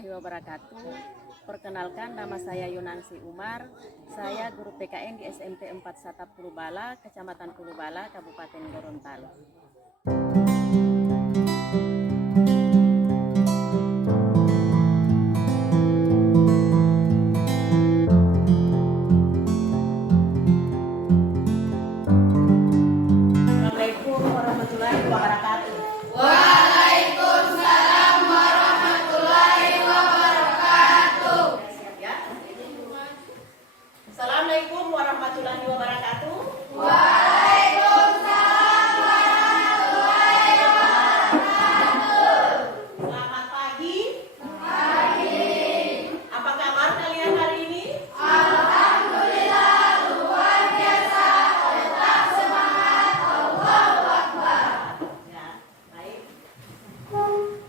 warahmatullahi wabarakatuh. Perkenalkan, nama saya Yunansi Umar. Saya guru PKN di SMP 4 Satap Purubala, Kecamatan Purubala, Kabupaten Gorontalo. Assalamualaikum warahmatullahi wabarakatuh. Waalaikumsalam warahmatullahi wabarakatuh. Siap ya? Assalamualaikum warahmatullahi wabarakatuh. Waalaikumsalam warahmatullahi wabarakatuh. Selamat pagi. Pagi. Apa kabar kalian hari ini? Alhamdulillah luar biasa. Tetap semangat. Allahu Akbar. Ya, baik.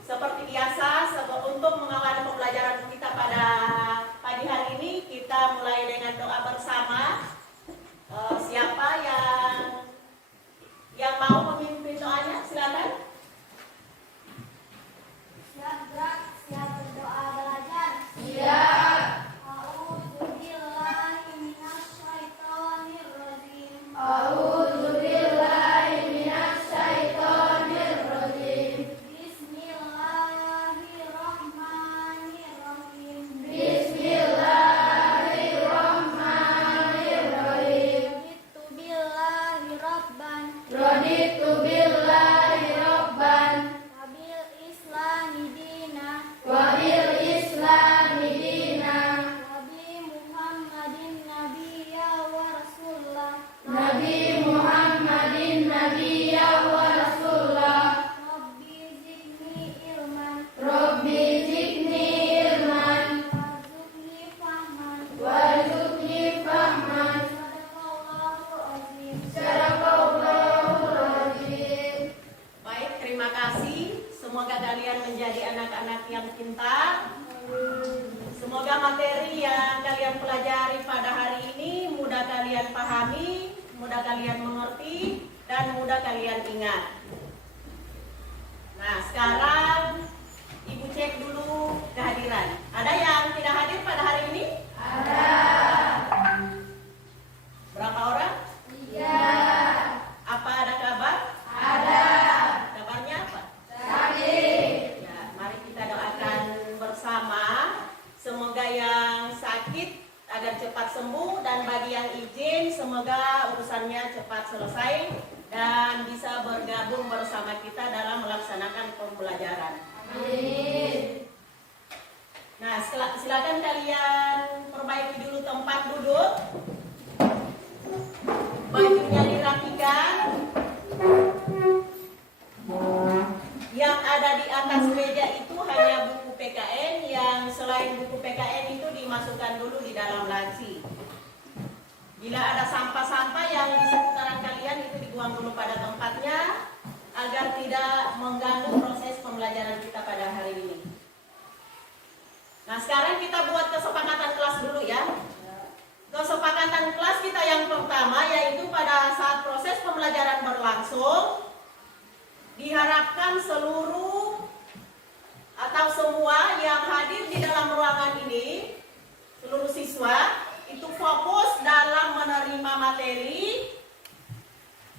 Seperti biasa, untuk mengawali pembelajaran kita pada pagi hari ini, kita mulai dengan doa bersama. Siapa yang mau memimpin doanya? Silakan. Siap berdoa belajar. Siap. A'udzubillahi minasyaitonirrajim. A'udzubillahi minasyaitonirrajim. Bismillahirrahmanirrahim. Bismillahirrahmanirrahim. Raditu billahi rabban Raditu billahi rabban wabil islami dina wabil islami dina wabi Muhammadin nabiyya wa rasulah. Nabi Muhammadin nabiyya wa rasulah. Rabbi zidni ilman Rabbi zidni ilman warzuqni fahman. warzuqni fahman. Sadaqallahul azim. Sadaqallahul azim. Baik, terima kasih. Semoga kalian menjadi anak-anak yang pintar. Semoga materi yang kalian pelajari pada hari ini mudah kalian pahami, mudah kalian mengerti, dan mudah kalian ingat. Nah, sekarang Ibu cek dulu kehadiran. Ada yang tidak hadir pada hari ini? Ada. Berapa orang? Tiga. Apa ada kabar? Ada. Kabarnya apa? Sakit. Ya, mari kita doakan bersama. Semoga yang sakit agar cepat sembuh, dan bagi yang izin semoga urusannya cepat selesai dan bisa bergabung bersama kita dalam melaksanakan pembelajaran. Amin. Nah, silakan kalian perbaiki dulu tempat duduk. Bajunya dirapikan. Yang ada di atas meja itu hanya buku PKN, yang selain buku PKN itu dimasukkan dulu di dalam laci. Bila ada sampah-sampah yang di seputaran kalian itu dibuang dulu pada tempatnya agar tidak mengganggu proses pembelajaran kita pada hari ini. Nah, sekarang kita buat kesepakatan kelas dulu ya. Kesepakatan kelas kita yang pertama yaitu pada saat proses pembelajaran berlangsung, diharapkan seluruh atau semua yang hadir di dalam ruangan ini, seluruh siswa, itu fokus dalam menerima materi.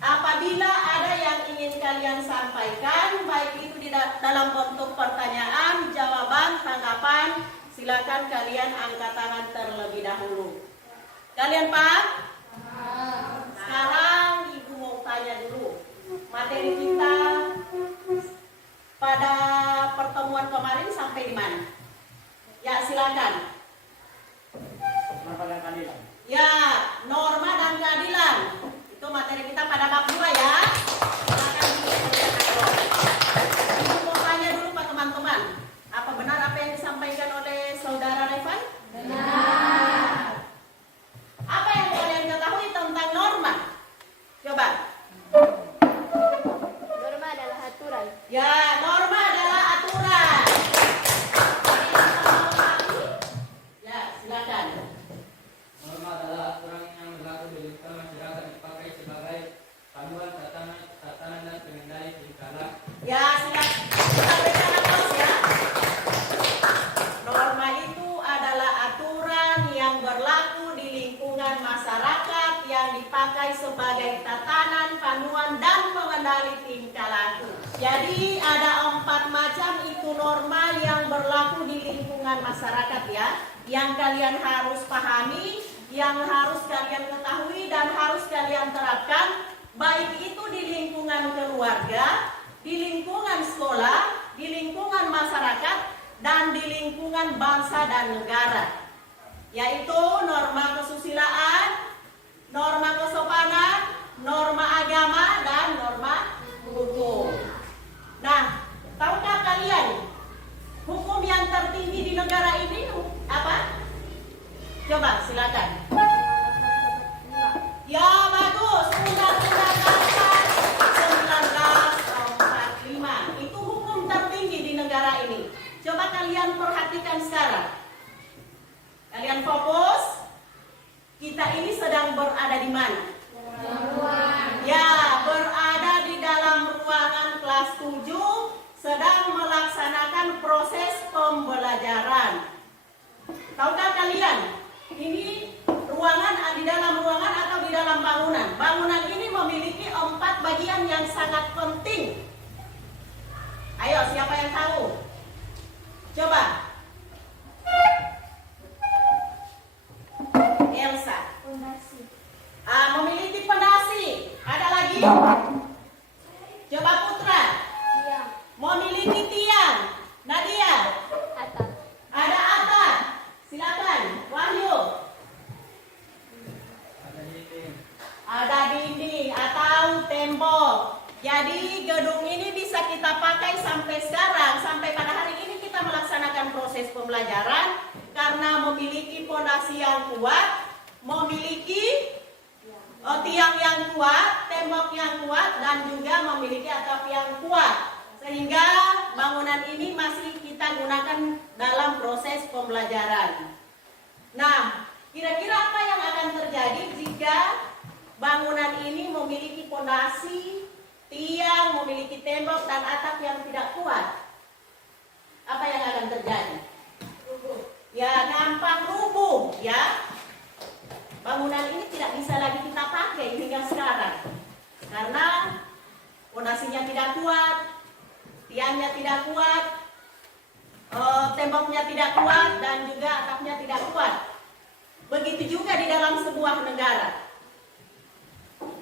Apabila ada yang ingin kalian sampaikan, baik itu di dalam bentuk pertanyaan, jawaban, tanggapan, silakan kalian angkat tangan terlebih dahulu. Kalian paham? Sekarang Ibu mau tanya dulu. Materi kita pada pertemuan kemarin sampai di mana? Ya, silakan. Norma dan keadilan. Ya, norma dan keadilan. Itu materi kita pada bab 2 ya. Silakan dikerjakan. Ibu mau tanya dulu Pak teman-teman. Apa benar apa yang disampaikan oleh Saudara Revan? Benar. Apa yang kalian ketahui tentang norma? Coba. Norma adalah aturan. Ya, norma adalah aturan. Jadi, yang mau memahami? Ya, silakan. masyarakat yang dipakai sebagai tatanan, panduan, dan pengendali tingkah laku. Jadi ada 4 macam itu norma yang berlaku di lingkungan masyarakat ya, yang kalian harus pahami, yang harus kalian ketahui dan harus kalian terapkan, baik itu di lingkungan keluarga, di lingkungan sekolah, di lingkungan masyarakat, dan di lingkungan bangsa dan negara. Yaitu norma kesusilaan, norma kesopanan, norma agama, dan norma hukum. Nah, tahukah kalian hukum yang tertinggi di negara ini apa? Coba silakan. Ya bagus, Undang-Undang Dasar 1945 itu hukum tertinggi di negara ini. Coba kalian perhatikan sekarang. Kalian fokus, kita ini sedang berada di mana? Ya, berada di dalam ruangan kelas 7, sedang melaksanakan proses pembelajaran. Tahukah kalian, ini ruangan di dalam ruangan atau di dalam bangunan? Bangunan ini memiliki 4 bagian yang sangat penting. Ayo, siapa yang tahu? Coba. Elsa. Fondasi. Memiliki pondasi. Ada lagi? Coba Putra. Tiang. Memiliki tiang. Nadia. Atap. Ada atap. Silakan. Wahyu. Ada dinding atau tembok. Jadi gedung ini bisa kita pakai sampai sekarang, sampai pada hari ini kita melaksanakan proses pembelajaran karena memiliki pondasi yang kuat, memiliki tiang yang kuat, tembok yang kuat, dan juga memiliki atap yang kuat. Sehingga bangunan ini masih kita gunakan dalam proses pembelajaran. Nah, kira-kira apa yang akan terjadi jika bangunan ini memiliki pondasi, tiang, memiliki tembok, dan atap yang tidak kuat? Apa yang akan terjadi? Ya, gampang rubuh ya. Bangunan ini tidak bisa lagi kita pakai hingga sekarang karena pondasinya tidak kuat, tiangnya tidak kuat, temboknya tidak kuat, dan juga atapnya tidak kuat. Begitu juga di dalam sebuah negara.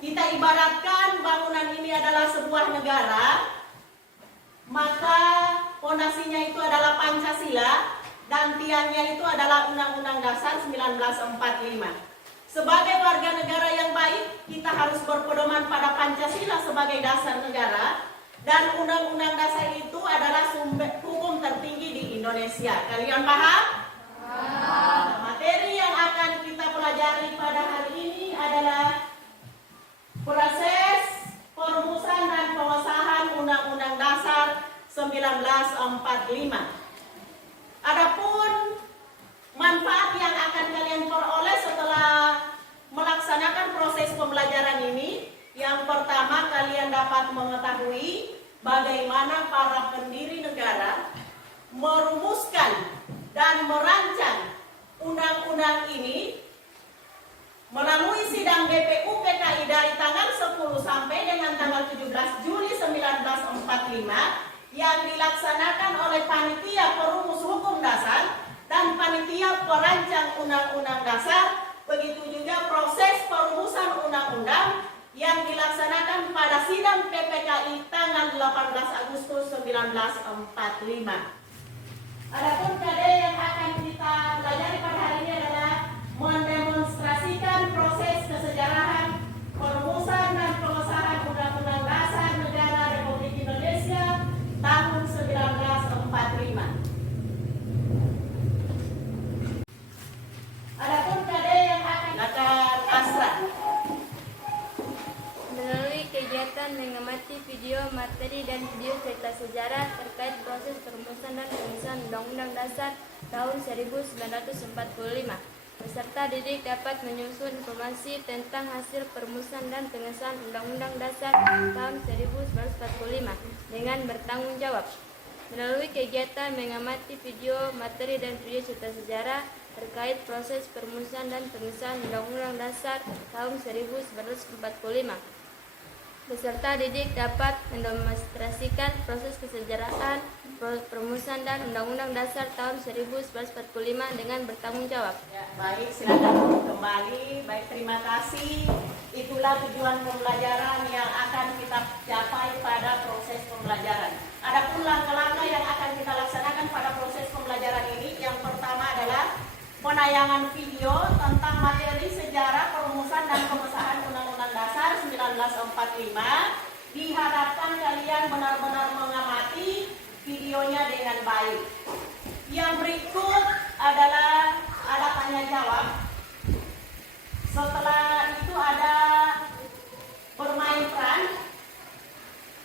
Kita ibaratkan bangunan ini adalah sebuah negara, maka pondasinya itu adalah Pancasila dan tiangnya itu adalah Undang-Undang Dasar 1945. Sebagai warga negara yang baik, kita harus berpedoman pada Pancasila sebagai dasar negara, dan Undang-Undang Dasar itu adalah sumber hukum tertinggi di Indonesia. Kalian paham? Materi yang akan kita pelajari pada hari ini adalah proses perumusan dan pengesahan Undang-Undang Dasar 1945. Adapun manfaat yang akan kalian peroleh setelah melaksanakan proses pembelajaran ini, yang pertama kalian dapat mengetahui bagaimana para pendiri negara merumuskan dan merancang undang-undang ini melalui sidang BPUPKI dari tanggal 10 sampai dengan tanggal 17 Juli 1945 yang dilaksanakan oleh Panitia Perumus Hukum Dasar dan Panitia Perancang Undang-Undang Dasar. Begitu juga proses perumusan undang-undang yang dilaksanakan pada sidang PPKI tanggal 18 Agustus 1945. Adapun KD yang akan kita pelajari pada hari ini adalah mendemonstrasikan proses kesejarahan perumusan dan pengesahan Undang-Undang Dasar Negara Republik Indonesia tahun 1945. Adapun KD yang akan Asra. Melalui kegiatan mengamati video, materi, dan video cerita sejarah terkait proses perumusan dan pengesahan Undang-Undang Dasar tahun 1945. Peserta didik dapat menyusun informasi tentang hasil perumusan dan pengesahan Undang-Undang Dasar tahun 1945 dengan bertanggung jawab. Melalui kegiatan mengamati video, materi, dan video cerita sejarah terkait proses perumusan dan pengesahan Undang-Undang Dasar tahun 1945. Peserta didik dapat mendemonstrasikan proses kesejarahan perumusan dan Undang-Undang Dasar tahun 1945 dengan bertanggung jawab. Ya, baik, silakan kembali. Baik, terima kasih. Itulah tujuan pembelajaran yang akan kita capai pada proses pembelajaran. Adapun langkah-langkah yang akan kita laksanakan pada proses pembelajaran ini, yang pertama adalah penayangan video tentang materi sejarah perumusan dan pengesahan Undang-Undang Dasar 1945. Diharapkan kalian benar-benar mengamati videonya dengan baik. Yang berikut adalah ada tanya jawab. Setelah itu ada bermain peran.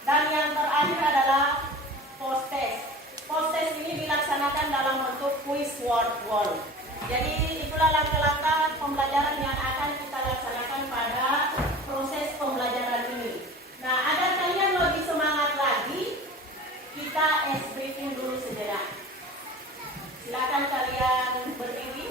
Dan yang terakhir adalah post test. Post test ini dilaksanakan dalam bentuk quiz word wall. Jadi itulah langkah-langkah pembelajaran yang akan kita laksanakan pada proses pembelajaran ini. Nah, agar kalian lebih semangat lagi, kita briefing dulu sejenak. Silakan kalian berdiri.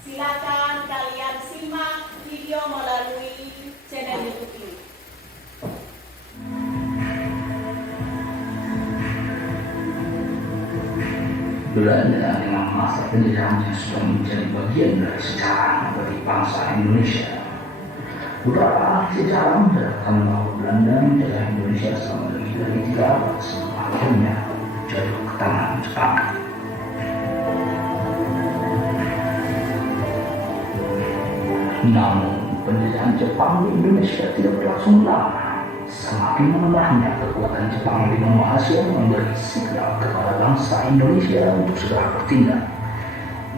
Silakan kalian simak video melalui channel YouTube ini. Belanda dengan masa penjajahannya sudah menjadi bagian dari sejarah bagi bangsa Indonesia. Budaya sejarah mencatatkan bahwa Belanda menjajah Indonesia selama lebih dari 3 abad sebelum akhirnya jatuh ke tangan Jepang. Namun, penjajahan Jepang di Indonesia tidak berlangsung lama. Semakin menambahnya kekuatan Jepang di benua Asia memberi signal kepada bangsa Indonesia untuk segera bertindak.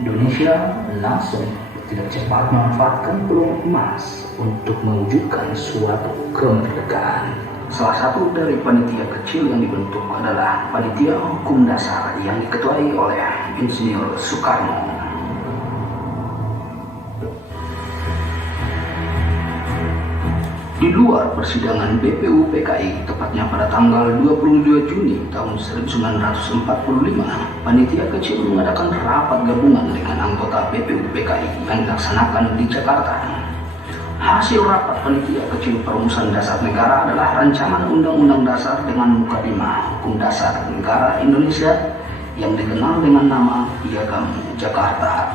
Indonesia langsung tidak cepat memanfaatkan peluang emas untuk mewujudkan suatu kemerdekaan. Salah satu dari panitia kecil yang dibentuk adalah Panitia Hukum Dasar yang diketuai oleh Insinyur Soekarno. Di luar persidangan BPU PKI, tepatnya pada tanggal 22 Juni tahun 1945, panitia kecil mengadakan rapat gabungan dengan anggota BPU PKI yang dilaksanakan di Jakarta. Hasil rapat panitia kecil perumusan dasar negara adalah rancangan Undang-Undang Dasar dengan mukadimah Hukum Dasar Negara Indonesia yang dikenal dengan nama Piagam Jakarta.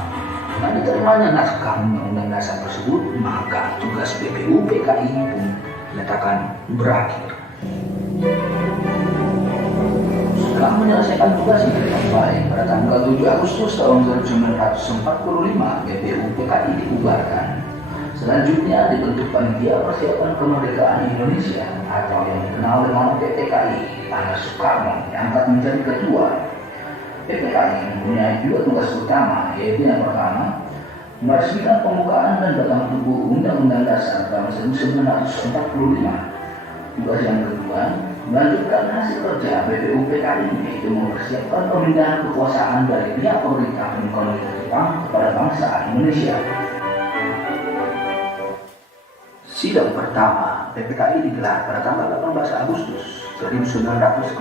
Nah, diterimanya naskah Undang-Undang Dasar tersebut, maka tugas BPU PKI pun dinyatakan berakhir. Setelah menyelesaikan tugasnya dengan baik, pada tanggal 7 Agustus tahun 1945, BPU PKI dibubarkan. Selanjutnya dibentuk Panitia Persiapan Kemerdekaan Indonesia atau yang dikenal dengan PPKI, Pada Soekarno diangkat menjadi ketua. PPKI mempunyai 2 tugas utama, yaitu yang pertama, meresmikan pembukaan dan batang tubuh Undang-Undang Dasar tahun 1945. Tugas yang kedua, melanjutkan hasil kerja BPU PKI, yaitu mempersiapkan pemindahan kekuasaan dari pihak pemerintah dan kolonial Jepang kepada bangsa Indonesia. Sidang pertama PPKI digelar pada tanggal 18 Agustus 1945.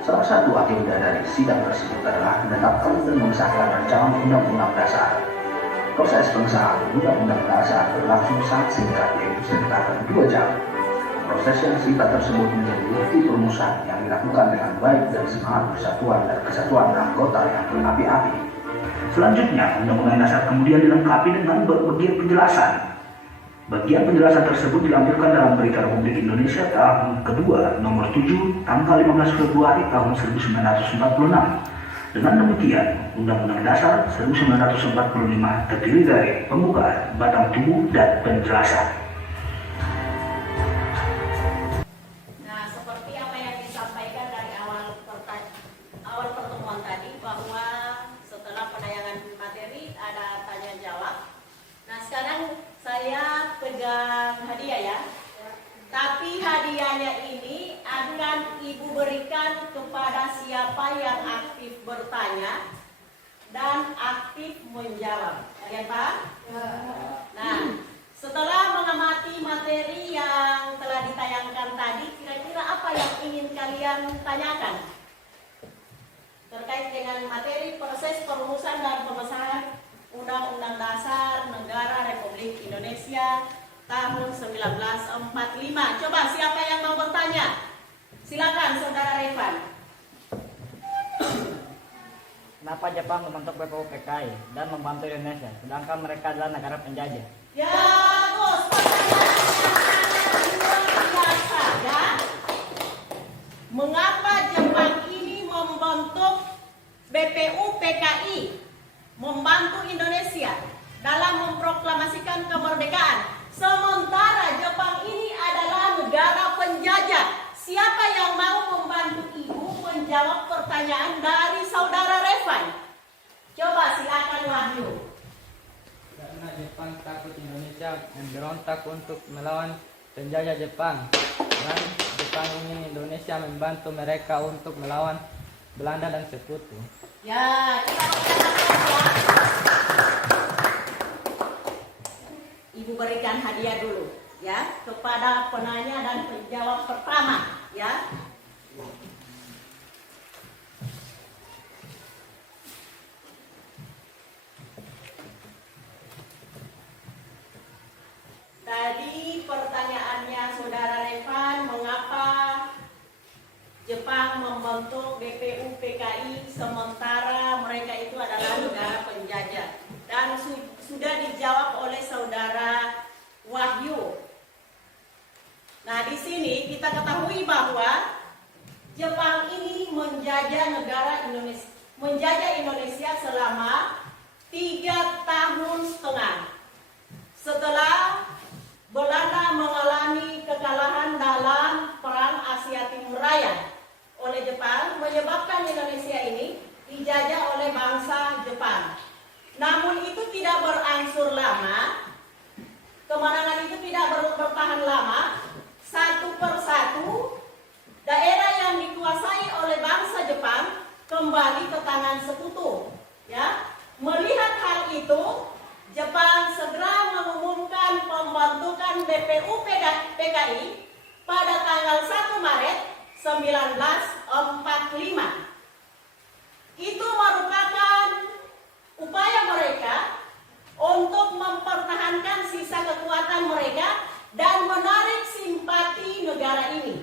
Salah satu agenda dari sidang tersebut adalah menetapkan dan mengesahkan rancangan Undang-Undang Dasar. Proses pengesahan Undang-Undang Dasar berlangsung sangat singkat, yaitu sekitar 2 jam. Proses yang singkat tersebut menjadi bukti perumusan yang dilakukan dengan baik dan semangat persatuan dan kesatuan anggota yang berapi-api. Selanjutnya, Undang-Undang Dasar kemudian dilengkapi dengan berbagai penjelasan. Bagian penjelasan tersebut dilampirkan dalam Berita Republik Indonesia tahun kedua nomor 7 tanggal 15 Februari tahun 1946. Dengan demikian, Undang-Undang Dasar 1945 terdiri dari pembukaan, batang tubuh, dan penjelasan. Nah, seperti apa yang disampaikan dari awal pertemuan tadi, bahwa setelah penayangan materi ada tanya jawab. Nah, sekarang saya pegang hadiah ya. Tapi hadiahnya ini akan Ibu berikan kepada siapa yang aktif bertanya dan aktif menjawab. Ya, Pak? Nah, setelah mengamati materi yang telah ditayangkan tadi, kira-kira apa yang ingin kalian tanyakan terkait dengan materi proses perumusan dan pengesahan Undang-Undang Dasar Negara Republik Indonesia tahun 1945. Coba siapa yang mau bertanya? Silakan Saudara Revan. Kenapa Jepang membentuk BPU PKI dan membantu Indonesia, sedangkan mereka adalah negara penjajah? Ya, bos, pertanyaan luar biasa ya. Mengapa Jepang ini membentuk BPU PKI, membantu Indonesia dalam memproklamasikan kemerdekaan? Sementara Jepang ini adalah negara penjajah. Siapa yang mau membantu Ibu menjawab pertanyaan dari Saudara Revan? Coba silakan Wahyu. Karena Jepang takut Indonesia memberontak untuk melawan penjajah Jepang, dan Jepang ingin Indonesia membantu mereka untuk melawan Belanda dan sekutu. Ya, kita ya. Ibu berikan hadiah dulu ya kepada penanya dan penjawab pertama ya. Tadi pertanyaannya Saudara Revan, mengapa Jepang membentuk BPU PKI sementara mereka itu adalah negara penjajah? Dan sudah dijawab oleh Saudara Wahyu. Nah, di sini kita ketahui bahwa Jepang ini menjajah Indonesia selama 3 tahun setengah. Setelah Belanda mengalami kekalahan dalam Perang Asia Timur Raya oleh Jepang, menyebabkan Indonesia ini dijajah oleh bangsa Jepang. Namun itu tidak berangsur lama, kemenangan itu tidak bertahan lama. Satu persatu daerah yang dikuasai oleh bangsa Jepang kembali ke tangan sekutu. Ya, melihat hal itu, Jepang segera mengumumkan pembentukan BPU PKI pada tanggal 1 Maret 1945. Itu merupakan upaya mereka untuk mempertahankan sisa kekuatan mereka dan menarik simpati negara ini,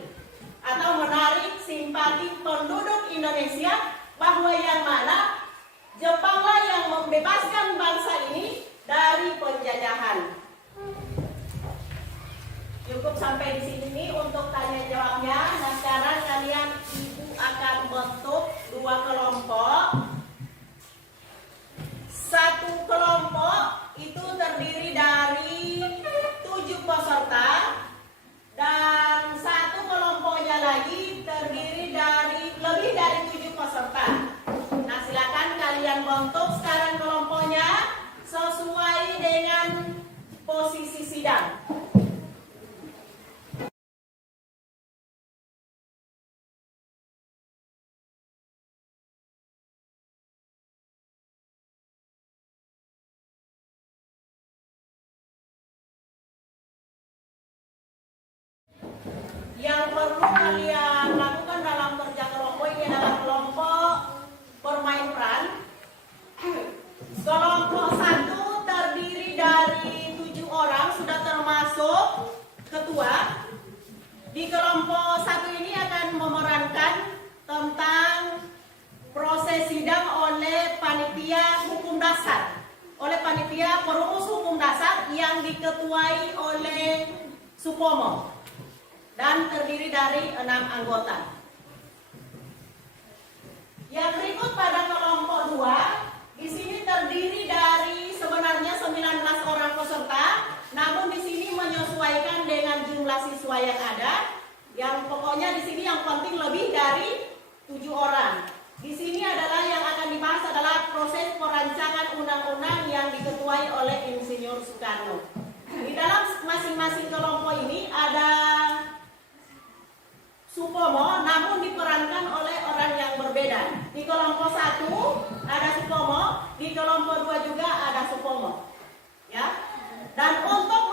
atau menarik simpati penduduk Indonesia, bahwa yang mana Jepanglah yang membebaskan bangsa ini dari penjajahan. Cukup sampai di sini untuk tanya jawabnya. Nah, sekarang kalian Ibu akan bentuk 2 kelompok. Satu kelompok itu terdiri dari 7 peserta, dan satu kelompoknya lagi terdiri dari lebih dari 7 peserta. Nah, silakan kalian bentuk sekarang kelompoknya sesuai dengan posisi sidang. Yang perlu kalian lakukan dalam kerja kelompok ini adalah kelompok bermain peran. Kelompok 1 terdiri dari 7 orang, sudah termasuk ketua. Di kelompok 1 ini akan memerankan tentang proses sidang oleh panitia hukum dasar, oleh panitia perumus hukum dasar yang diketuai oleh Supomo, dan terdiri dari 6 anggota. Yang berikut pada kelompok 2, di sini terdiri dari sebenarnya 19 orang peserta, namun di sini menyesuaikan dengan jumlah siswa yang ada. Yang pokoknya di sini yang penting lebih dari 7 orang. Di sini adalah yang akan dibahas adalah proses perancangan undang-undang yang diketuai oleh Insinyur Soekarno. Di dalam masing-masing kelompok ini ada Supomo, namun diperankan oleh orang yang berbeda. Di kelompok 1 ada Supomo, di kelompok 2 juga ada Supomo. Ya. Dan untuk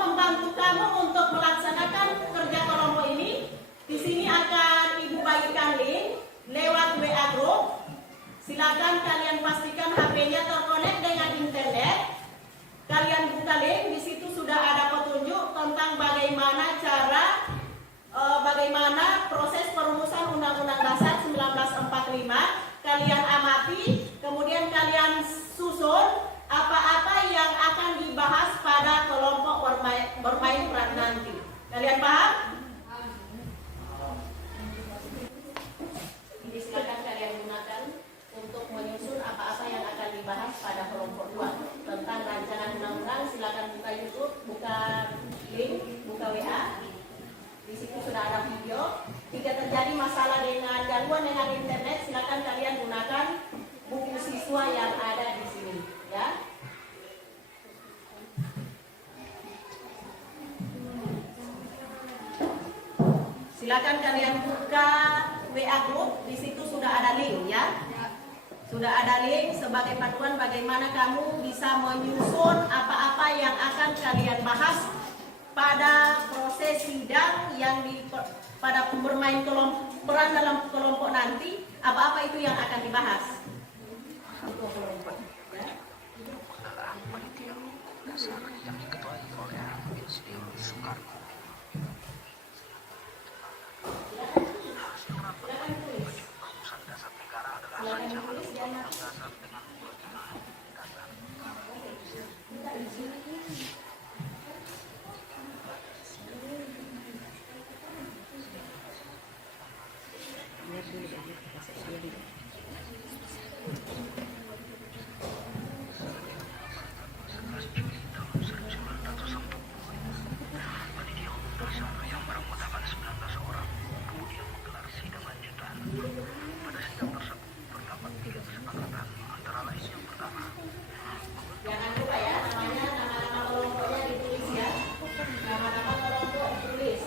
membantu kamu untuk melaksanakan kerja kelompok ini, di sini akan Ibu bagikan link lewat WA group. Silakan kalian pastikan HP-nya terkonek dengan internet. Kalian buka link, di situ sudah ada petunjuk tentang bagaimana proses perumusan Undang-Undang Dasar 1945. Kalian amati, kemudian kalian susun apa-apa yang akan dibahas pada kelompok bermain peran nanti. Kalian paham? Ini silakan kalian gunakan untuk menyusun apa-apa yang akan dibahas pada kelompok 2 tentang rancangan undang-undang. Silakan buka YouTube, buka link, buka WA. Di situ sudah ada video. Jika terjadi masalah dengan gangguan dengan internet, silakan kalian gunakan buku siswa yang ada di sini, ya. Silakan kalian buka WA group, di situ sudah ada link, ya. Sudah ada link sebagai panduan bagaimana kamu bisa menyusun apa-apa yang akan kalian bahas pada proses sidang yang pada bermain peran dalam kelompok nanti, apa-apa itu yang akan dibahas. Jangan lupa ya, nama-nama kelompoknya ditulis ya. Nama-nama kelompok ditulis.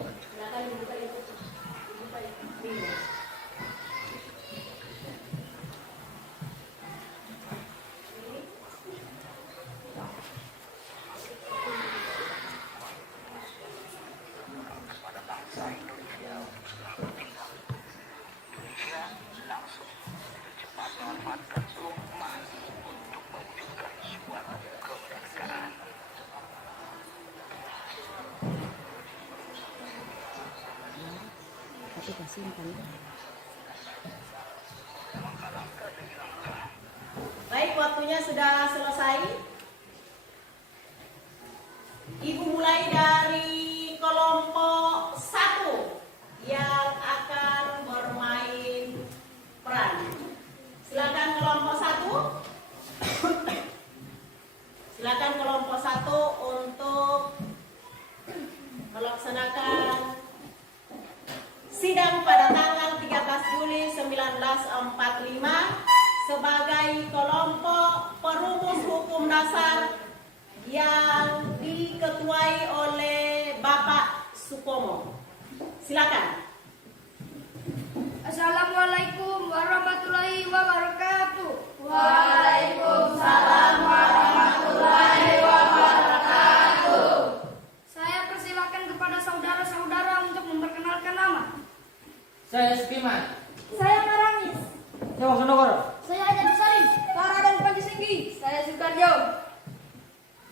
Silakan dibuka itu. Dibuka itu. Baik, waktunya sudah selesai. Ibu mulai dari kelompok 1 yang akan bermain peran. Silakan kelompok 1. Silakan kelompok 1 untuk melaksanakan sidang pada tanggal 13 Juli 1945 sebagai kelompok perumus hukum dasar yang diketuai oleh Bapak Supomo. Silakan. Assalamualaikum warahmatullahi wabarakatuh. Waalaikumsalam warahmatullahi wabarakatuh. Saya persilakan kepada saudara-saudara untuk memperkenalkan nama. Saya Skiman. Saya Maramis. Saya Wasonogoro. Saya Ajat Salim. Para dan Panji Singgi. Saya Sukarjo.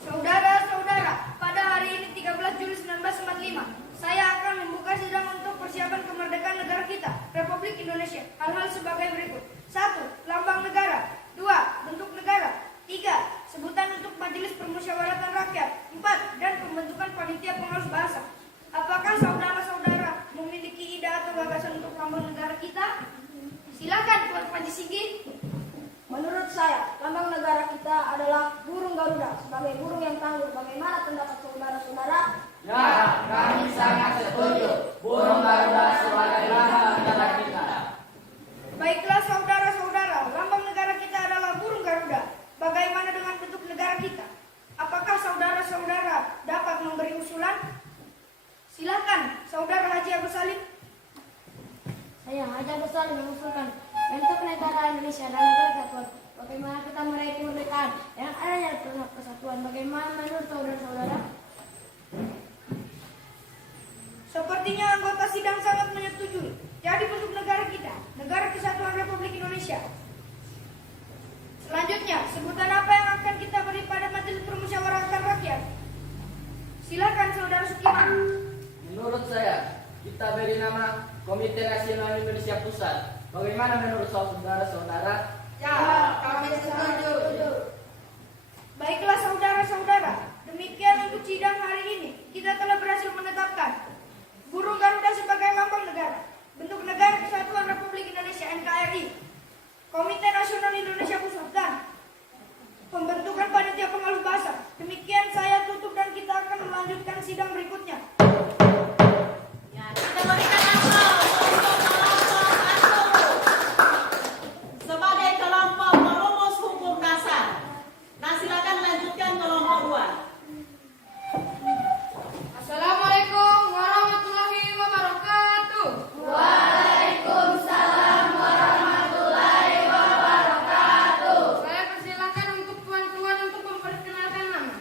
Saudara-saudara, pada hari ini 13 Juli 1945, saya akan membuka sidang untuk persiapan kemerdekaan negara kita, Republik Indonesia. Hal-hal sebagai berikut. 1. Lambang negara. 2. Bentuk negara. 3. Sebutan untuk Majelis Permusyawaratan panitia pengawas bahasa. Apakah saudara-saudara memiliki ide atau gagasan untuk lambang negara kita? Silakan Tuan Panji Sigit. Menurut saya, lambang negara kita adalah burung Garuda sebagai burung yang tangguh. Bagaimana pendapat saudara-saudara? Ya, kami sangat setuju. Burung Garuda sebagai lambang negara kita. Baiklah saudara-saudara, lambang negara kita adalah burung Garuda. Bagaimana dengan bentuk negara kita? Apakah saudara-saudara dapat memberi usulan? Silakan, Saudara Haji Agus Salim. Saya Haji Agus Salim mengusulkan bentuk negara Indonesia dan negara kesatuan. Bagaimana kita meraih kemerdekaan yang adanya persatuan? Bagaimana menurut saudara-saudara? Sepertinya anggota sidang sangat menyetujui. Jadi bentuk negara kita, Negara Kesatuan Republik Indonesia. Selanjutnya, sebutan apa yang akan kita beri pada Majelis Permusyawaratan Rakyat? Silakan Saudara Sukiman. Menurut saya, kita beri nama Komite Nasional Indonesia Pusat. Bagaimana menurut saudara-saudara? Ya, kami setuju. Baiklah saudara-saudara, demikian untuk sidang hari ini. Kita telah berhasil menetapkan burung Garuda sebagai lambang negara, bentuk Negara Kesatuan Republik Indonesia NKRI, Komite Nasional Indonesia Pusat, dan pembentukan panitia pengawas bahasa. Demikian saya tutup dan kita akan melanjutkan sidang berikutnya. Ya, kita berikan aplaus untuk kelompok 1 sebagai kelompok merumus hukum dasar. Nah, silakan lanjutkan kelompok 2. Assalamualaikum warahmatullahi wabarakatuh. Waalaikumsalam warahmatullahi wabarakatuh. Saya persilakan untuk tuan-tuan untuk memperkenalkan nama.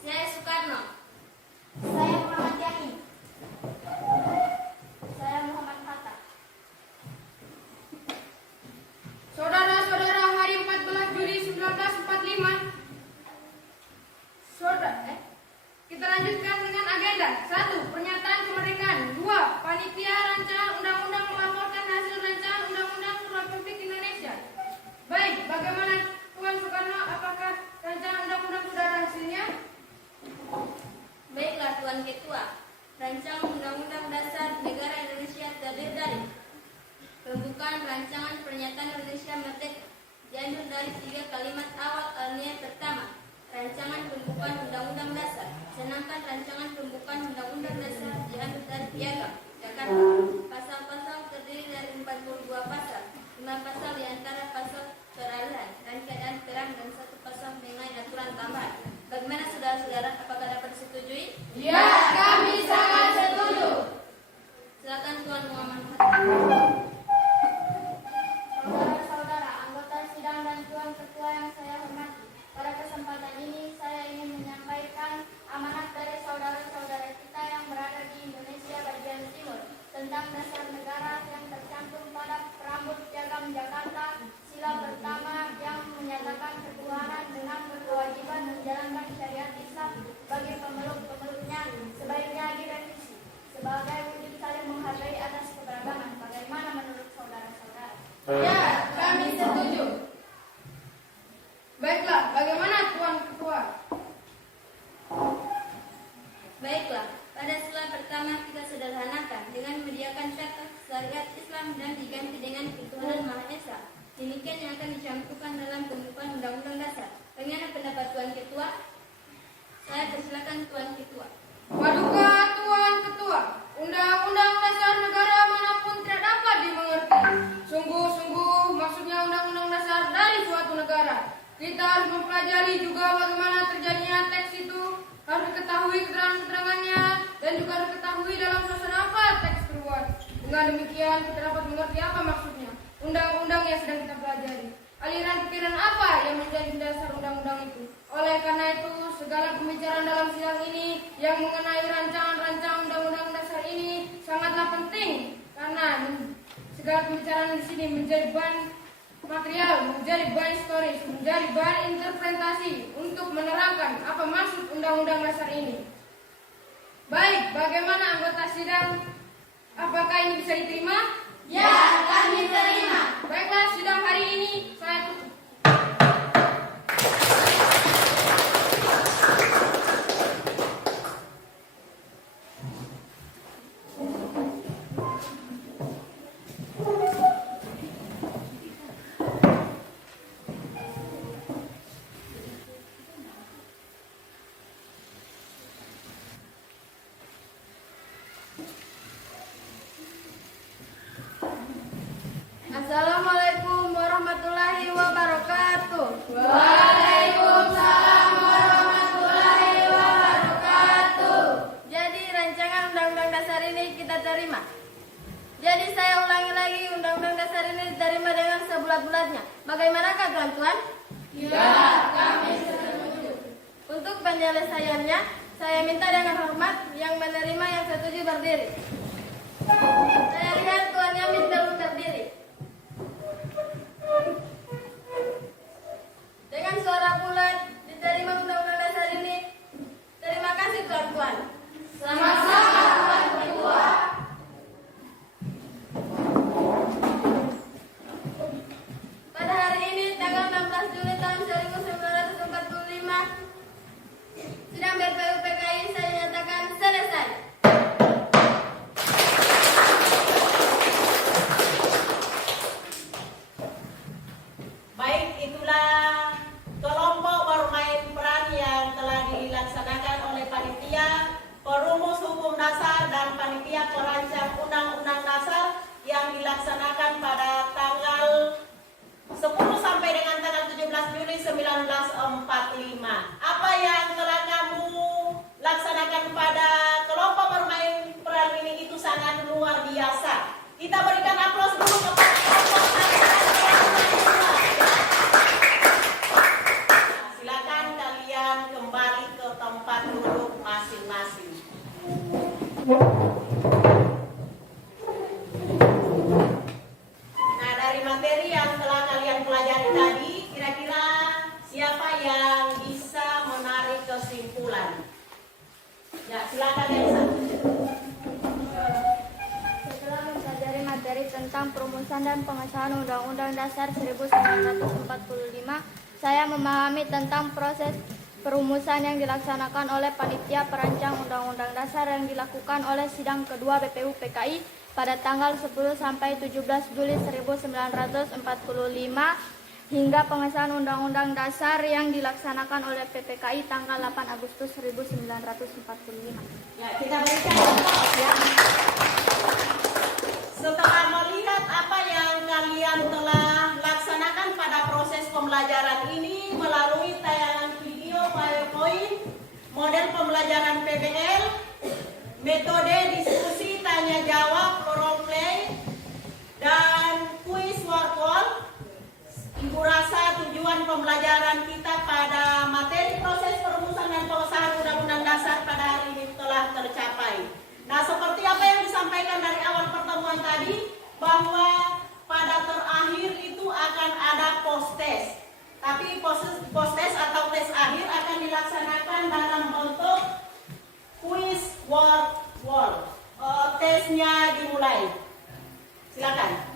Saya Soekarno. Saya Muhammad Yani. Saya Muhammad Hatta. Saudara-saudara, hari 14 Juli 1945. Kita lanjutkan dengan agenda. 1. Pernyataan kemerdekaan. 2. Panitia rancangan undang-undang melaporkan hasil rancangan undang-undang Republik Indonesia. Baik, bagaimana Tuan Soekarno? Apakah rancangan undang-undang sudah ada hasilnya? Baiklah Tuan Ketua, rancangan Undang-Undang Dasar Negara Indonesia terdiri dari pembukaan rancangan pernyataan Indonesia Merdeka diambil dari 3 kalimat awal alinea pertama, rancangan pembukaan Undang-Undang Dasar, sedangkan rancangan pembukaan Undang-Undang Dasar diambil dari Piagam Jakarta. Pasal-pasal terdiri dari 42 pasal, 5 pasal diantara pasal peralihan, rangkaian perang dan 1 pasal mengenai aturan tambahan. Bagaimana saudara-saudara, apakah dapat disetujui? Ya, kami sangat setuju. Silakan Tuan Muhammad Hatta. Saudara-saudara, anggota sidang dan Tuan Ketua yang saya hormati, pada kesempatan ini saya ingin menyampaikan amanat dari saudara-saudara kita yang berada di Indonesia bagian timur tentang dasar negara yang tercantum pada Preambul Piagam Jakarta, sila pertama yang menyatakan ketuhanan dengan berkewajiban menjalankan syariat Islam bagi pemeluk-pemeluknya, sebaiknya direvisi sebagai wujud saling menghargai atas keberagaman. Bagaimana menurut saudara-saudara? Ya, kami setuju. Baiklah, bagaimana Tuan Ketua? Baiklah, pada sila pertama kita sederhanakan dengan menyediakan syariat syariat Islam dan diganti dengan ketuhanan Maha Esa. Demikian yang akan dicantumkan dalam pembukaan Undang-Undang Dasar. Bagaimana pendapat Tuan Ketua? Saya persilakan Tuan Ketua. Paduka Tuan Ketua, Undang-Undang Dasar negara manapun tidak dapat dimengerti. Sungguh-sungguh maksudnya Undang-Undang Dasar dari suatu negara. Kita harus mempelajari juga bagaimana terjadinya teks itu, harus diketahui keterangan-keterangannya, dan juga harus diketahui dalam suasana apa teks terbuat. Dengan demikian kita dapat mengerti apa maksudnya undang-undang yang sedang kita pelajari. Aliran pikiran apa yang menjadi dasar undang-undang itu. Oleh karena itu, segala pembicaraan dalam sidang ini yang mengenai rancangan-rancangan undang-undang dasar ini sangatlah penting, karena segala pembicaraan di sini menjadi bahan material, menjadi bahan historis, menjadi bahan interpretasi untuk menerangkan apa maksud undang-undang dasar ini. Baik, bagaimana anggota sidang? Apakah ini bisa diterima? Ya, kami terima. Baiklah, sidang hari ini saya tutup. Waalaikumsalam warahmatullahi wabarakatuh. Jadi rancangan Undang-Undang Dasar ini kita terima. Jadi saya ulangi lagi, Undang-Undang Dasar ini diterima dengan sebulat-bulatnya. Bagaimanakah tuan-tuan? Ya, kami setuju. Untuk penyelesaiannya, saya minta dengan hormat yang menerima yang setuju berdiri. Saya lihat Tuan Yamin belum berdiri. Dengan suara bulat diterima Undang-Undang Dasar ini. Terima kasih tuan-tuan. Sama-sama Tuan Ketua. Pada hari ini tanggal 16 Juli tahun 1945, sidang BPU PKI saya nyatakan selesai. Baik, itulah kelompok bermain peran yang telah dilaksanakan oleh panitia perumus hukum dasar dan panitia perancang undang-undang dasar yang dilaksanakan pada tanggal 10 sampai dengan tanggal 17 Juli 1945. Apa yang telah kamu laksanakan pada kelompok bermain peran ini itu sangat luar biasa. Kita berikan aplaus dulu kepada kelompok silakan kalian kembali ke tempat duduk masing-masing. Nah, dari materi yang telah kalian pelajari tadi, kira-kira siapa yang bisa menarik kesimpulan? Ya, silakan Elsa. Setelah mempelajari materi tentang perumusan dan pengesahan Undang-Undang Dasar 1945, saya memahami tentang proses perumusan yang dilaksanakan oleh panitia perancang Undang-Undang Dasar yang dilakukan oleh sidang kedua BPU PKI pada tanggal 10 sampai 17 Juli 1945 hingga pengesahan Undang-Undang Dasar yang dilaksanakan oleh PPKI tanggal 8 Agustus 1945. Ya, kita berikan aplaus ya. Setelah melihat apa yang kalian telah laksanakan pada proses pembelajaran ini melalui tayangan video PowerPoint, model pembelajaran PBL, metode diskusi tanya jawab, role play, dan kuis word wall, Ibu rasa tujuan pembelajaran kita pada materi proses perumusan dan pengesahan Undang-Undang Dasar pada hari ini telah tercapai. Nah, seperti apa yang disampaikan dari awal pertemuan tadi, bahwa pada terakhir itu akan ada post test. Tapi post test atau tes akhir akan dilaksanakan dalam bentuk quiz word wall. Tesnya dimulai. Silakan.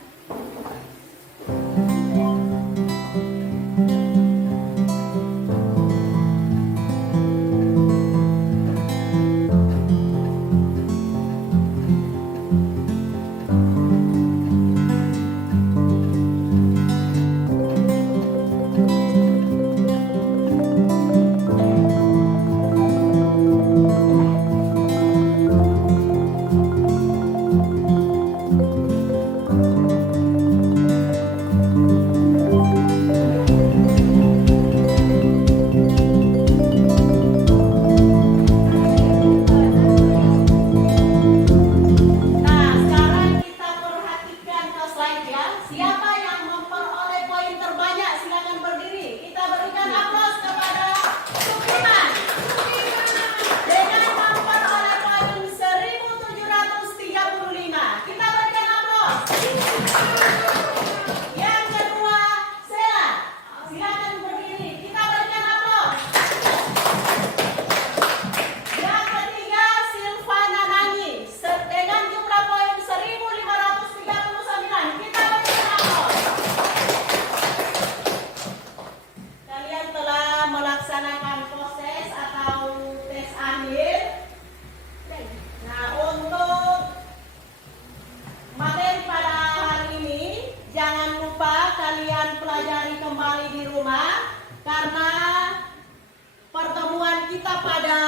kita pada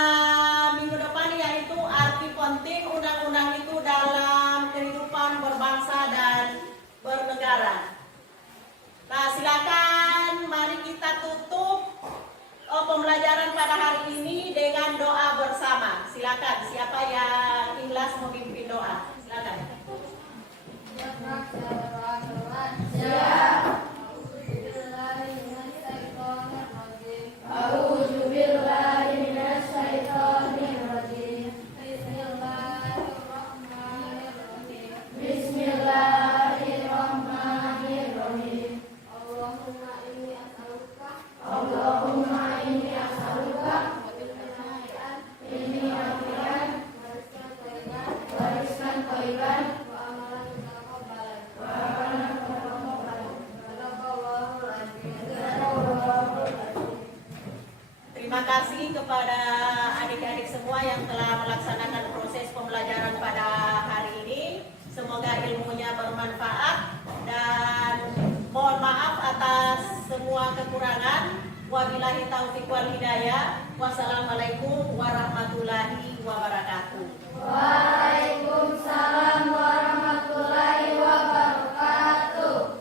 minggu depan, yaitu arti penting undang-undang itu dalam kehidupan berbangsa dan bernegara. Nah, silakan mari kita tutup kepada adik-adik semua yang telah melaksanakan proses pembelajaran pada hari ini. Semoga ilmunya bermanfaat dan mohon maaf atas semua kekurangan. Wabillahi taufiq wal hidayah. Wassalamualaikum warahmatullahi wabarakatuh. Waalaikumsalam warahmatullahi wabarakatuh.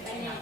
Banyak.